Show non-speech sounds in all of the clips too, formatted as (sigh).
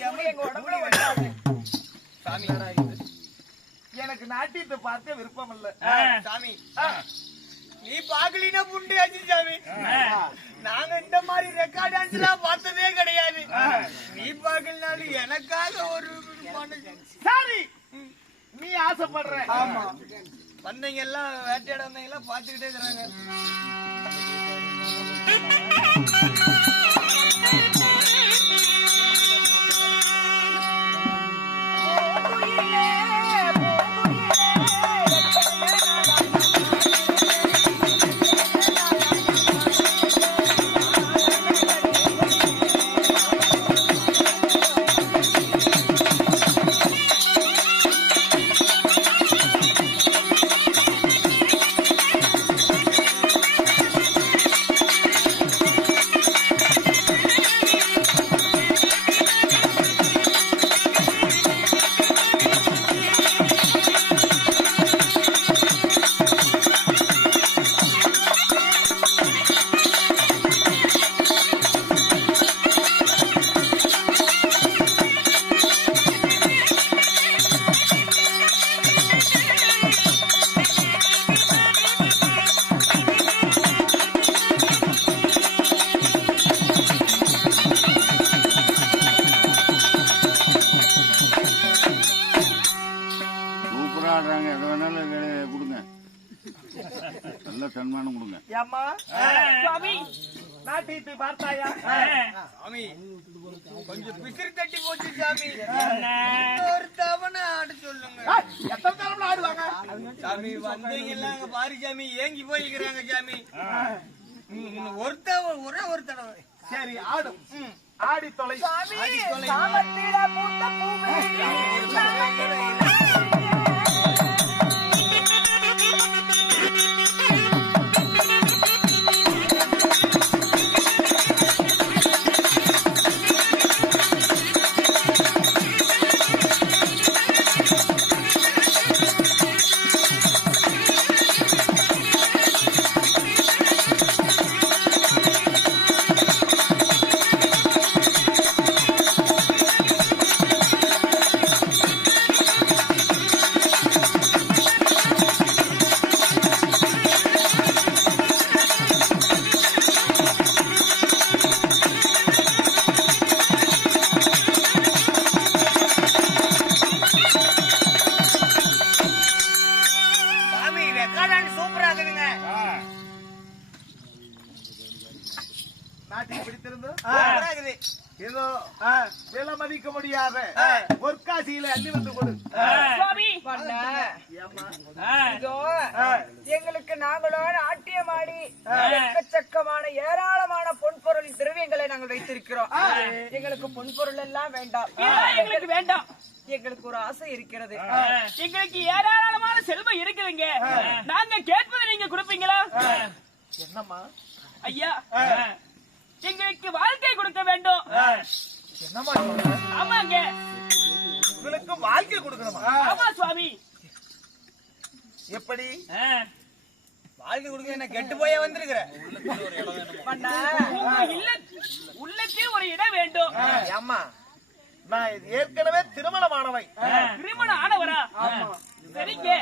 எங்க உடம்புல வந்தாது சாமி. எனக்கு நாட்டியத்தை பார்க்க விருப்பம் இல்ல. சாமி. நீ பாக்கலினா புண்டியாச்சு சாமி. நாங்க இந்த மாதிரி ரெக்கார்ட் டான்ஸ் எல்லாம் பார்த்ததே கிடையாது. நீ பாக்கலனாலும் எனக்காக ஒரு சரி. நீ ஆசைப்படுற. ஆமா. வந்தவங்க எல்லாம் வேட்டையாட வந்தவங்க எல்லாம் பாத்துக்கிட்டே இருக்கிறாங்க. ஏம்மா சுவாமி. நாட்டியத்தை பார்த்தாயா? சாமி கொஞ்சம் பிசிறு தட்டி போச்சு சாமி ஒரு தவணை ஆட சொல்லுங்க. எத்தனை தரம்ல ஆடுவாங்க சாமி அங்க பாரு சாமி ஏங்கி போயிருக்கிறாங்க சாமி ஒரு தடவை ஒரே ஒரு தடவை. சரி ஆடும் ஆடி தொலை. சாமத்தில பூத்த பூவே ஏதோ விலை மதிக்க முடியாத பொற்காசியில அள்ளி வந்து கொடு. இதோ எங்களுக்கு நாங்களோ நாட்டியம் ஆடி எக்கச்சக்கமான ஏராளமான பொன்பொருள் திரவியங்களை நாங்கள் வைத்திருக்கிறோம். எங்களுக்கு பொன்பொருள் எல்லாம் வேண்டாம். எங்களுக்கு வேண்டாம். எங்களுக்கு ஒரு ஆசை இருக்கிறது. எங்களுக்கு ஏராளமான செல்வம் இருக்குதுங்க. நாங்க கேட்பதை நீங்க கொடுப்பீங்களா? என்னம்மா? ஐயா. எங்களுக்கு வாழ்க்கை கொடுக்க வேண்டும்? ஆமாங்க. உங்களுக்கு வாழ்க்கை கொடுக்கணுமா? ஆமா சுவாமி. எப்படி? வாழ்க்கை கொடுக்க என்ன கெட்டு போயே வந்திருக்கிற. உள்ளக்கே ஒரு இடம் வேண்டும். ஏம்மா? நான் ஏற்கனவே திருமணமானவை. திருமணம் ஆனவரா? சரிங்க.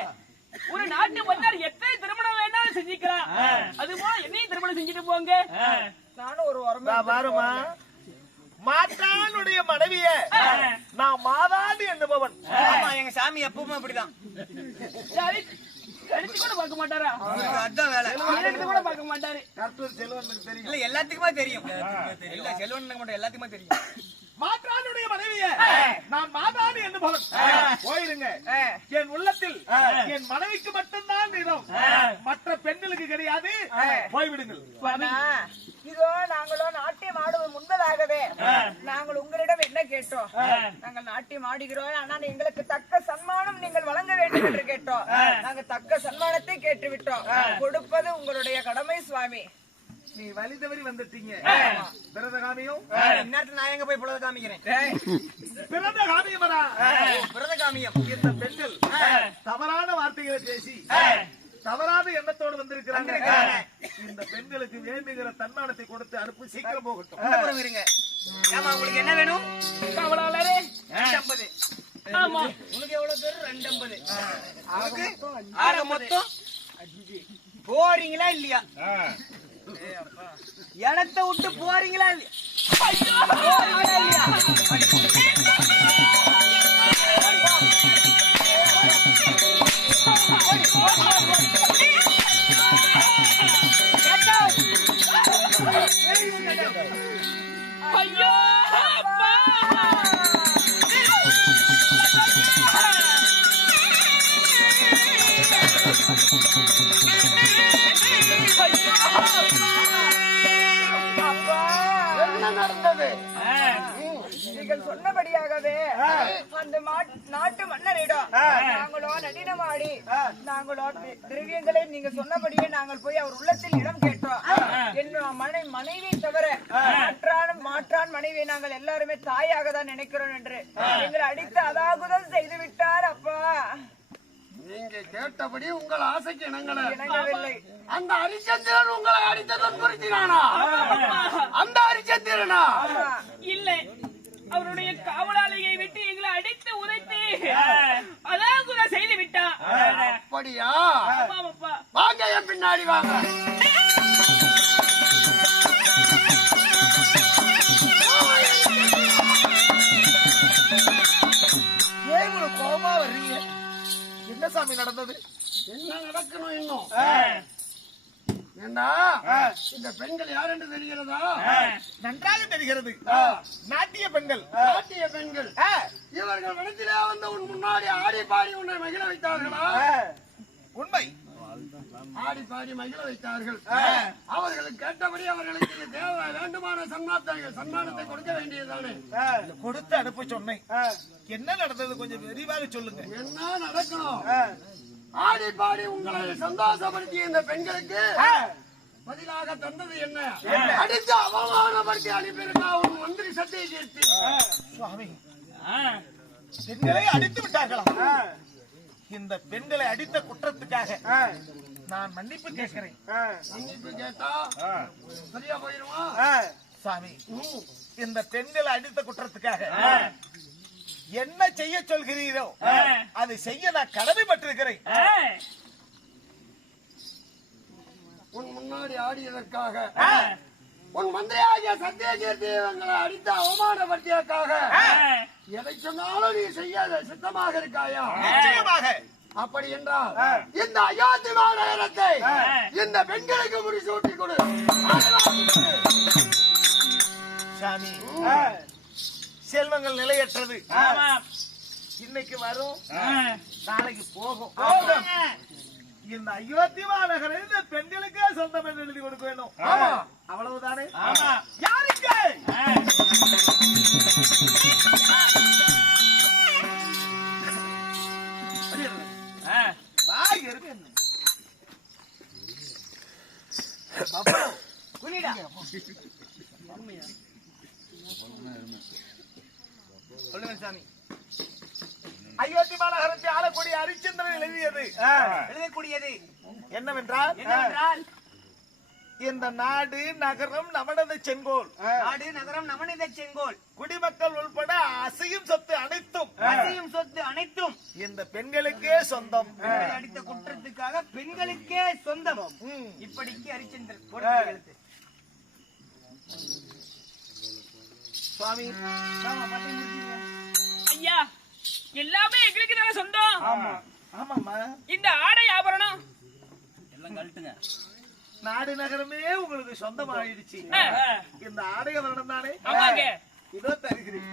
ஒரு நாட்டு மன்னர் எத்தனை திருமணம் வேணாலும் செஞ்சுக்கலாம். அது போல என்னையும் திருமணம் செஞ்சுட்டு போங்க. நானும் ஒரு உரமா பாருமா மாற்றானுடைய மனைவிய. நான் மாதாண்டு என்னபவன் ஆமா எங்க சாமி எப்பவுமே அப்படிதான். கடிச்சு கூட பார்க்க மாட்டாரா? அதான் வேலை. கூட பார்க்க மாட்டாரு. கர்த்தர் செல்வனுக்கு தெரியும். இல்ல எல்லாத்துக்குமே தெரியும். இல்ல செல்வனுக்கு மட்டும் எல்லாத்துக்குமே தெரியும். மாற்றானுடைய மனைவிய. நான் மாதாண்டு என்னபவன் போயிருங்க. என் உள்ளத்தில் என் மனைவிக்கு மட்டும்தான் இடம் மற்ற பெண்களுக்கு கிடையாது. போய்விடுங்கள். இதோ நாங்களோ நாட்டியம் ஆடுவது முன்பதாகவே. நாங்கள் உங்களிடம் என்ன கேட்டோம்? நாங்கள் நாட்டியம் ஆடுகிறோம். ஆனால் எங்களுக்கு தக்க சன்மானம் நீங்கள் வழங்க வேண்டும் என்று கேட்டோம். நாங்க தக்க சன்மானத்தை கேட்டு விட்டோம் கொடுப்பது உங்களுடைய கடமை சுவாமி. நீ வழி தவறி வந்துட்டீங்க. பிரதகாமியும் இந்நேரத்துல நான் எங்க போய் புலத காமிக்கிறேன் பிரதகாமியமரா பிரதகாமியம் இந்த பெண்கள் தவறான வார்த்தைகளை பேசி தவறாத எண்ணத்தோடு வந்திருக்கிறாங்க. இந்த பெண்களுக்கு வேண்டுகிற தன்மானத்தை கொடுத்து அனுப்பி சீக்கிரம் போகட்டும். இருங்க ஆமா உங்களுக்கு என்ன வேணும்? கவலாளரே. ஐம்பது ஆமா. உங்களுக்கு எவ்வளவு பேர்? ரெண்டு ஐம்பது ஆக மொத்தம் போறீங்களா இல்லையா? இடத்தை விட்டு போறீங்களா இல்லையா? போறீங்களா இல்லையா? நடந்தது நீங்கள் சொன்னபடியாகவே அந்த நாட்டு மன்னரிடம் நாங்களோ நடினமாடி நாங்களோ திரவியங்களை நீங்க சொன்னபடியே நாங்கள் போய் அவர் உள்ளத்தில் இடம் கேட்டோம். என்னோட மனை மனைவி தவிர மாற்றான் மாற்றான் மனைவி நாங்கள் எல்லாருமே தாயாக தான் நினைக்கிறோம் என்று எங்களை அடித்து அதாகுதல் செய்து விட்டார் அப்பா. நீங்க கேட்டபடி உங்கள் ஆசைக்கு இணங்கல. இணங்கவில்லை. அந்த ஹரிச்சந்திரன் உங்களை அடித்து துன்புறுத்தினானா அந்த ஹரிச்சந்திரனா இல்லை. அவருடைய காவலாளியை விட்டு எங்களை அடித்து உதைத்து அதான் கூட செய்து விட்டா அப்படியா? வாங்க என் பின்னாடி வாங்க. கோபமா வர்றீங்க? என்ன சாமி நடந்தது? என்ன நடக்கணும் இன்னும்? ஏண்டா? இந்த பெண்கள் யார் என்று தெரிகிறதா? நன்றாக தெரிகிறது. நாட்டிய பெண்கள். நாட்டிய பெண்கள். இவர்கள் மனத்திலே வந்து உன் முன்னாடி ஆடி பாடி உன்னை மகிழ வைத்தார்களா? உண்மை. ஆடி பாடி மகிழ வைத்தார்கள். அவர்களுக்கு கேட்டபடி அவர்களுக்கு தேவை வேண்டுமான சன்மானத்தை சன்மானத்தை கொடுக்க வேண்டியதுதானே? கொடுத்து அனுப்ப சொன்னேன். என்ன நடந்தது கொஞ்சம் விரிவாக சொல்லுங்க. என்ன நடக்கணும்? ஆடி பாடி உங்களை சந்தோஷப்படுத்திய இந்த பெண்களுக்கு பதிலாக தந்தது என்ன? அடித்து அவமானப்படுத்தி அனுப்பியிருக்கா உன் மந்திரி சத்திய கீர்த்தி சுவாமி. பெண்களை அடித்து விட்டார்களா? இந்த பெண்களை அடித்த குற்றத்துக்காக நான் மன்னிப்பு கேட்கிறேன். மன்னிப்பு கேட்டா சரியா போயிருமா? சாமி இந்த பெண்களை அடித்த குற்றத்துக்காக என்ன செய்ய சொல்கிறீரோ அதை செய்ய நான் கடமைப்பட்டிருக்கிறேன். உன் முன்னாடி ஆடியதற்காக உன் மந்திரியாகிய சத்திய கீர்த்தி எங்களை அடித்த அவமானப்படுத்தியதற்காக எதை சொன்னாலும் நீ செய்ய சித்தமாக இருக்காயா? நிச்சயமாக. அப்படி என்றால் இந்த அயோத்தி மாநகரத்தை இந்த பெண்களுக்கு முடிசூட்டி கொடு. சாமி. செல்வங்கள் நிலையற்றது. இன்னைக்கு வரும். நாளைக்கு போகும். இந்த அயோத்தி மாநகரை இந்த பெண்களுக்கே சொந்தம் என்று எழுதி கொடுக்க வேண்டும். அவ்வளவுதானே. யாருக்கு? ஆ. (coughs) சொல்லுங்க சாமி. அயோத்தி மாநகரத்தை ஆளக்கூடிய ஹரிச்சந்திரன் எழுதியது. எழுதக்கூடியது. என்னவென்றால் என்னவென்றால்? இந்த நாடு நகரம் நமனது செங்கோல். நாடு நகரம் நவநித செங்கோல். குடிமக்கள் உள்பட அசையும் சொத்து அனைத்தும். அசையும் சொத்து அனைத்தும். இந்த பெண்களுக்கே சொந்தம். அடித்த குற்றத்துக்காக பெண்களுக்கே சொந்தம். இப்படிக்கு ஹரிச்சந்திரன் சுவாமி. ஐயா எல்லாமே எங்களுக்கு தானே சொந்தம். ஆமா. ஆமாமா இந்த ஆடை ஆபரணம். எல்லாம் கழட்டுங்க. நாடு நகரமே உங்களுக்கு சொந்தம் ஆயிடுச்சு இந்த ஆடை ஆபரணம் தானே? ஆமாங்க. இதோ தருகிறேன்.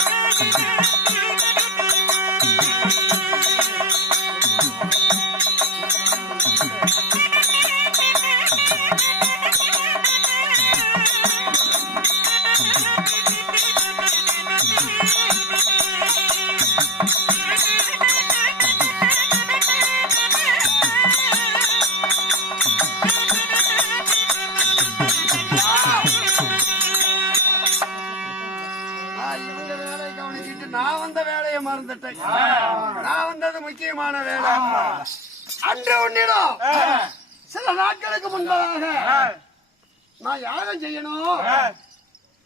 நான் வந்த வேலையை மறந்துட்டேன். நான் வந்தது முக்கியமான வேலை. அன்று உன்னிடம் சில நாட்களுக்கு முன்பதாக நான் யாகம் செய்யணும்?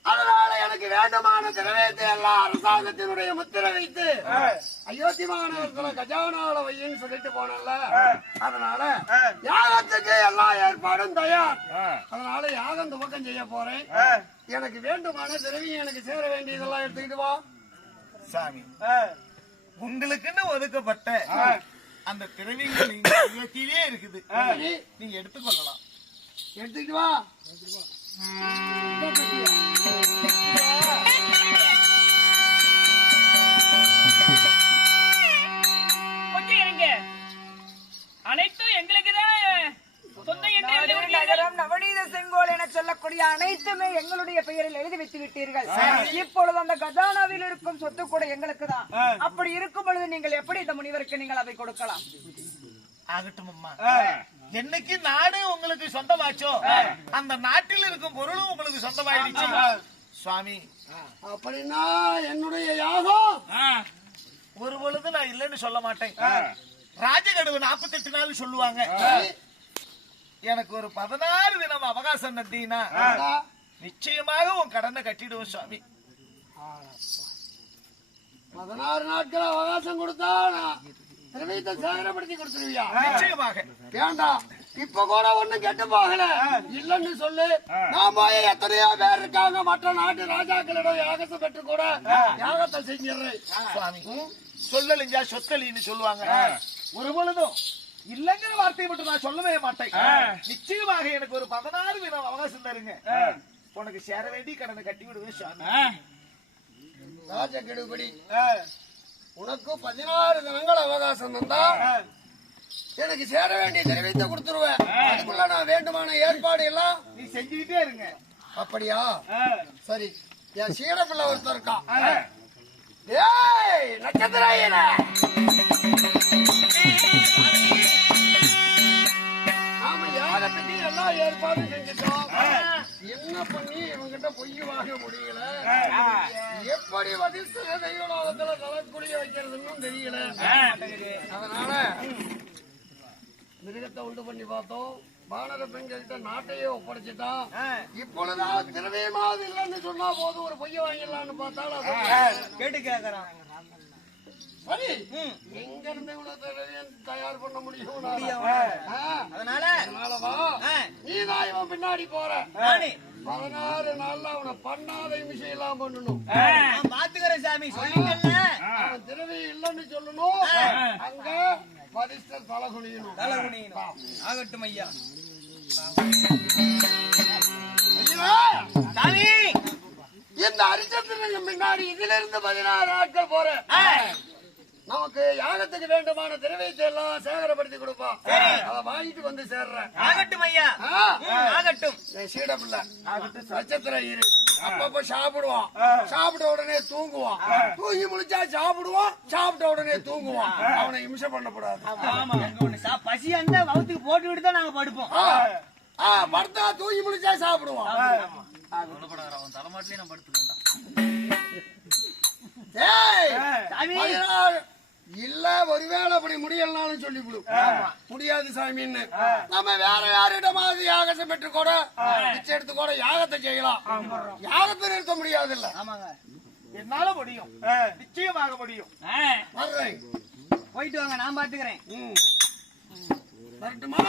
அதனால எனக்கு வேண்டமான திரவியத்தை எல்லாம் அரசாங்கத்தினுடைய முத்திரை வைத்து அயோத்தி மாநகரத்துல கஜானால வையின்னு சொல்லிட்டு போனல அதனால யாகத்துக்கு எல்லா ஏற்பாடும் தயார். அதனால யாகம் துவக்கம் செய்ய போறேன். எனக்கு வேண்டுமான திரவியம் எனக்கு சேர வேண்டியதெல்லாம் எடுத்துக்கிட்டு வா. சாமி. உங்களுக்குன்னு ஒதுக்கப்பட்ட அந்த திரவியங்கள் இல்லத்திலே இருக்குது. நீங்க எடுத்துக்கொள்ளலாம் எடுத்துக்கிட்டு வா. அனைத்தும் எங்களுக்கு தான் சொந்த என்று சொல்லக்கூடிய அனைத்துமே எங்களுடைய பெயரில் எழுதி வைத்து விட்டீர்கள். இப்பொழுது அந்த கஜானாவில் இருக்கும் சொத்து கூட எங்களுக்கு தான். அப்படி இருக்கும் பொழுது நீங்கள் எப்படி இந்த முனிவருக்கு நீங்கள் அதை கொடுக்கலாம்? ஆகட்டும் அம்மா. என்னைக்கு நாடு உங்களுக்கு சொந்தமாச்சோ அந்த நாட்டில் இருக்கும் பொருளும் உங்களுக்கு சொந்தமாயிடுச்சு. சுவாமி அப்படின்னா என்னுடைய யாகம் ஒரு பொழுது நான் இல்லைன்னு சொல்ல மாட்டேன். ராஜகடுவு நாற்பத்தெட்டு நாள் சொல்லுவாங்க. எனக்கு ஒரு பதினாறு தினம் அவகாசம் தந்தீங்கன்னா நிச்சயமாக உன் கடனை கட்டிடுவோம் சுவாமி. பதினாறு நாட்கள் அவகாசம் கொடுத்தா திரவியத்தை கொடுத்துருவியா? நிச்சயமாக. வேண்டாம் இப்ப கூட ஒண்ணும் கெட்டு போகல. இல்லன்னு சொல்லு. நான் போய் எத்தனையோ பேர் இருக்காங்க. மற்ற நாட்டு ராஜாக்களிடம் யாகத்தை பெற்று கூட யாகத்தை செஞ்சிடுறேன். சுவாமி. சொல்லலிஞ்சா சொத்தலின்னு சொல்லுவாங்க. ஒரு பொழுதும் இல்லங்கிற வார்த்தையை மட்டும் நான் சொல்லவே மாட்டேன். நிச்சயமாக எனக்கு ஒரு பதினாறு தினம் அவகாசம் தருங்க. உனக்கு சேர வேண்டிய கடனை கட்டி விடுவேன் சுவாமி ராஜ கெடுபடி உனக்கு பதினாறு தினங்கள் அவகாசம் தந்தா எனக்கு சேர வேண்டிய திரவியத்தை கொடுத்துருவேன். அதுக்குள்ள நான் வேண்டுமான ஏற்பாடு எல்லாம் நீ செஞ்சுக்கிட்டே இருங்க. அப்படியா? சரி. என் சீட பிள்ளை ஒருத்தர் இருக்கான். ஏய் நட்சத்திர பொய் வாங்க முடியல எப்படி வதிஷ்ட தெய்வலோகத்துல தலைக்குடிய வைக்கிறதுன்னு தெரியல. அதனால மிருகத்தை உண்டு பண்ணி பார்த்தோம். வானர பெண்கள்கிட்ட நாட்டையே ஒப்படைச்சிட்டான் இப்பொழுதாவது திரவியமாவது இல்லைன்னு சொன்னா போதும் ஒரு பொய்ய வாங்கிடலாம்னு பார்த்தாலும் கேட்டு கேக்குறான். சரி. எங்க இருந்து இவ்வளவு திரவியம் தயார் பண்ண முடியும்? அதனால அதனால வா நீ தான் இவன் பின்னாடி போற. பதினாறு நாள்ல அவனை பண்ணாத விஷயம் எல்லாம் பண்ணணும் நான் பாத்துக்கிறேன் சாமி சொல்லிட்டேன்ல அவன் இல்லைன்னு சொல்லணும். அங்க பரிஸ்டர் தலை குனியணும். தலை குனியணும். ஆகட்டும் ஐயா. இந்த அரிசத்திற்கு முன்னாடி இதுல இருந்து பதினாறு நாட்கள் போறேன். நமக்கு யாகத்துக்கு வேண்டுமான திரவியத்தை எல்லாம் சேகரப்படுத்தி கொடுப்பான் அதை வாங்கிட்டு வந்து சேர்றேன். ஆகட்டும் ஐயா. ஆகட்டும். என் சீட பிள்ளை நட்சத்திரம் இரு. அப்பப்ப சாப்பிடுவான் சாப்பிட்ட உடனே தூங்குவான் தூங்கி முழிச்சா சாப்பிடுவான் சாப்பிட்ட உடனே தூங்குவான் அவனை இம்சை பண்ணக்கூடாது. ஆமா அங்க ஒண்ணு சா- பசியா இருந்தா வவுத்துக்கு போட்டு விட்டு தான் நாங்க படுப்போம். ஆ, ஆ, படுத்தா தூங்கி முழிச்சா சாப்பிடுவான் ஏய், சாமி பதினாறு இல்ல ஒருவேளை அப்படி முடியலனாலும் சொல்லி முடியாது சாமின்னு. நம்ம வேற யாரிடமாவது யாகத்தை பெற்று கூட பிச்சை எடுத்து கூட யாகத்தை செய்யலாம். யாகத்தை நிறுத்த முடியாது இல்ல ஆமாங்க. என்னால முடியும். நிச்சயமாக முடியும். வர்றேன். போயிட்டு வாங்க நான் பாத்துக்கிறேன். வரட்டுமா?